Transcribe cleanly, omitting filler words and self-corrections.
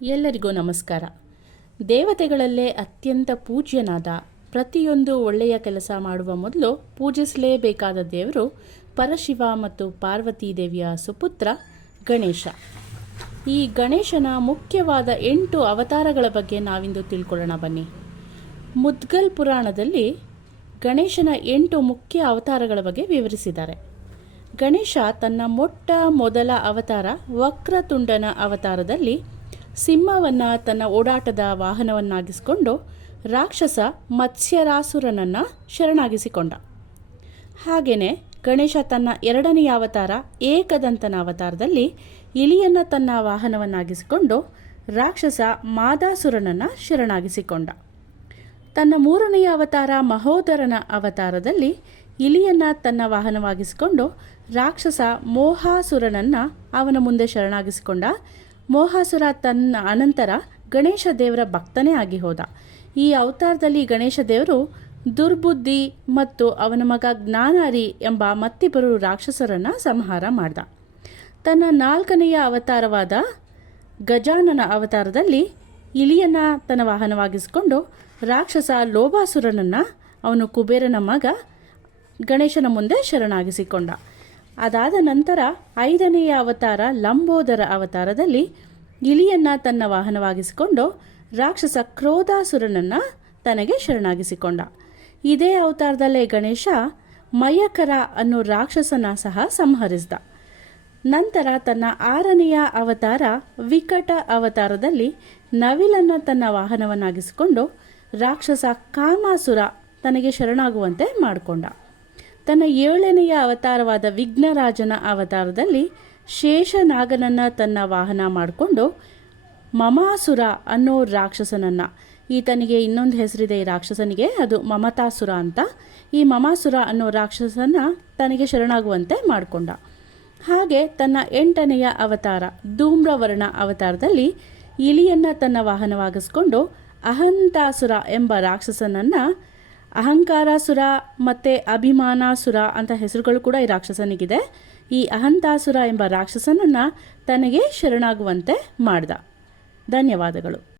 ಎಲ್ಲರಿಗೂ ನಮಸ್ಕಾರ. ದೇವತೆಗಳಲ್ಲೇ ಅತ್ಯಂತ ಪೂಜ್ಯನಾದ, ಪ್ರತಿಯೊಂದು ಒಳ್ಳೆಯ ಕೆಲಸ ಮಾಡುವ ಮೊದಲು ಪೂಜಿಸಲೇಬೇಕಾದ ದೇವರು ಪರಶಿವ ಮತ್ತು ಪಾರ್ವತೀ ದೇವಿಯ ಸುಪುತ್ರ ಗಣೇಶ. ಈ ಗಣೇಶನ ಮುಖ್ಯವಾದ 8 ಅವತಾರಗಳ ಬಗ್ಗೆ ನಾವಿಂದು ತಿಳ್ಕೊಳ್ಳೋಣ ಬನ್ನಿ. ಮುದ್ಗಲ್ ಪುರಾಣದಲ್ಲಿ ಗಣೇಶನ 8 ಮುಖ್ಯ ಅವತಾರಗಳ ಬಗ್ಗೆ ವಿವರಿಸಿದ್ದಾರೆ. ಗಣೇಶ ತನ್ನ ಮೊಟ್ಟ ಮೊದಲ ಅವತಾರ ವಕ್ರತುಂಡನ ಅವತಾರದಲ್ಲಿ ಸಿಂಹವನ್ನು ತನ್ನ ಓಡಾಟದ ವಾಹನವನ್ನಾಗಿಸಿಕೊಂಡು ರಾಕ್ಷಸ ಮತ್ಸ್ಯರಾಸುರನನ್ನು ಶರಣಾಗಿಸಿಕೊಂಡ. ಹಾಗೆಯೇ ಗಣೇಶ ತನ್ನ 2ನೇ ಅವತಾರ ಏಕದಂತನ ಅವತಾರದಲ್ಲಿ ಇಲಿಯನ್ನು ತನ್ನ ವಾಹನವನ್ನಾಗಿಸಿಕೊಂಡು ರಾಕ್ಷಸ ಮಾದಾಸುರನನ್ನು ಶರಣಾಗಿಸಿಕೊಂಡ. ತನ್ನ 3ನೇ ಅವತಾರ ಮಹೋದರನ ಅವತಾರದಲ್ಲಿ ಇಲಿಯನ್ನು ತನ್ನ ವಾಹನವಾಗಿಸಿಕೊಂಡು ರಾಕ್ಷಸ ಮೋಹಾಸುರನನ್ನು ಅವನ ಮುಂದೆ ಶರಣಾಗಿಸಿಕೊಂಡ. ಮೋಹಾಸುರ ತನ್ನ ಅನಂತರ ಗಣೇಶ ದೇವರ ಭಕ್ತನೇ ಆಗಿ ಹೋದ. ಈ ಅವತಾರದಲ್ಲಿ ಗಣೇಶ ದೇವರು ದುರ್ಬುದ್ಧಿ ಮತ್ತು ಅವನ ಮಗ ಜ್ಞಾನಾರಿ ಎಂಬ ಮತ್ತಿಬ್ಬರು ರಾಕ್ಷಸರನ್ನು ಸಂಹಾರ ಮಾಡಿದ. ತನ್ನ 4ನೇ ಅವತಾರವಾದ ಗಜಾನನ ಅವತಾರದಲ್ಲಿ ಇಲಿಯನ್ನು ತನ್ನ ವಾಹನವಾಗಿಸಿಕೊಂಡು ರಾಕ್ಷಸ ಲೋಭಾಸುರನನ್ನು ಅವನು ಕುಬೇರನ ಮಗ ಗಣೇಶನ ಮುಂದೆ ಶರಣಾಗಿಸಿಕೊಂಡ. ಅದಾದ ನಂತರ 5ನೇ ಅವತಾರ ಲಂಬೋದರ ಅವತಾರದಲ್ಲಿ ಇಲಿಯನ್ನು ತನ್ನ ವಾಹನವಾಗಿಸಿಕೊಂಡು ರಾಕ್ಷಸ ಕ್ರೋಧಾಸುರನನ್ನು ತನಗೆ ಶರಣಾಗಿಸಿಕೊಂಡ. ಇದೇ ಅವತಾರದಲ್ಲೇ ಗಣೇಶ ಮಯಕರ ಅನ್ನೋ ರಾಕ್ಷಸನ ಸಹ ಸಂಹರಿಸಿದ. ನಂತರ ತನ್ನ 6ನೇ ಅವತಾರ ವಿಕಟ ಅವತಾರದಲ್ಲಿ ನವಿಲನ್ನು ತನ್ನ ವಾಹನವನ್ನಾಗಿಸಿಕೊಂಡು ರಾಕ್ಷಸ ಕಾಮಾಸುರ ತನಗೆ ಶರಣಾಗುವಂತೆ ಮಾಡಿಕೊಂಡ. ತನ್ನ 7ನೇ ಅವತಾರವಾದ ವಿಘ್ನರಾಜನ ಅವತಾರದಲ್ಲಿ ಶೇಷನಾಗನನ್ನು ತನ್ನ ವಾಹನ ಮಾಡಿಕೊಂಡು ಮಮಾಸುರ ಅನ್ನೋ ರಾಕ್ಷಸನನ್ನು, ಈತನಿಗೆ ಇನ್ನೊಂದು ಹೆಸರಿದೆ ಈ ರಾಕ್ಷಸನಿಗೆ, ಅದು ಮಮತಾಸುರ ಅಂತ, ಈ ಮಮಾಸುರ ಅನ್ನೋ ರಾಕ್ಷಸನ ತನಗೆ ಶರಣಾಗುವಂತೆ ಮಾಡಿಕೊಂಡ. ಹಾಗೆ ತನ್ನ 8ನೇ ಅವತಾರ ಧೂಮ್ರವರ್ಣ ಅವತಾರದಲ್ಲಿ ಇಲಿಯನ್ನು ತನ್ನ ವಾಹನವಾಗಿಸಿಕೊಂಡು ಅಹಂತಾಸುರ ಎಂಬ ರಾಕ್ಷಸನನ್ನು, ಅಹಂಕಾರಾಸುರ ಮತ್ತು ಅಭಿಮಾನಾಸುರ ಅಂತ ಹೆಸರುಗಳು ಕೂಡ ಈ ರಾಕ್ಷಸನಿಗಿದೆ, ಈ ಅಹಂತಾಸುರ ಎಂಬ ರಾಕ್ಷಸನನ್ನು ತನಗೆ ಶರಣಾಗುವಂತೆ ಮಾಡಿದ. ಧನ್ಯವಾದಗಳು.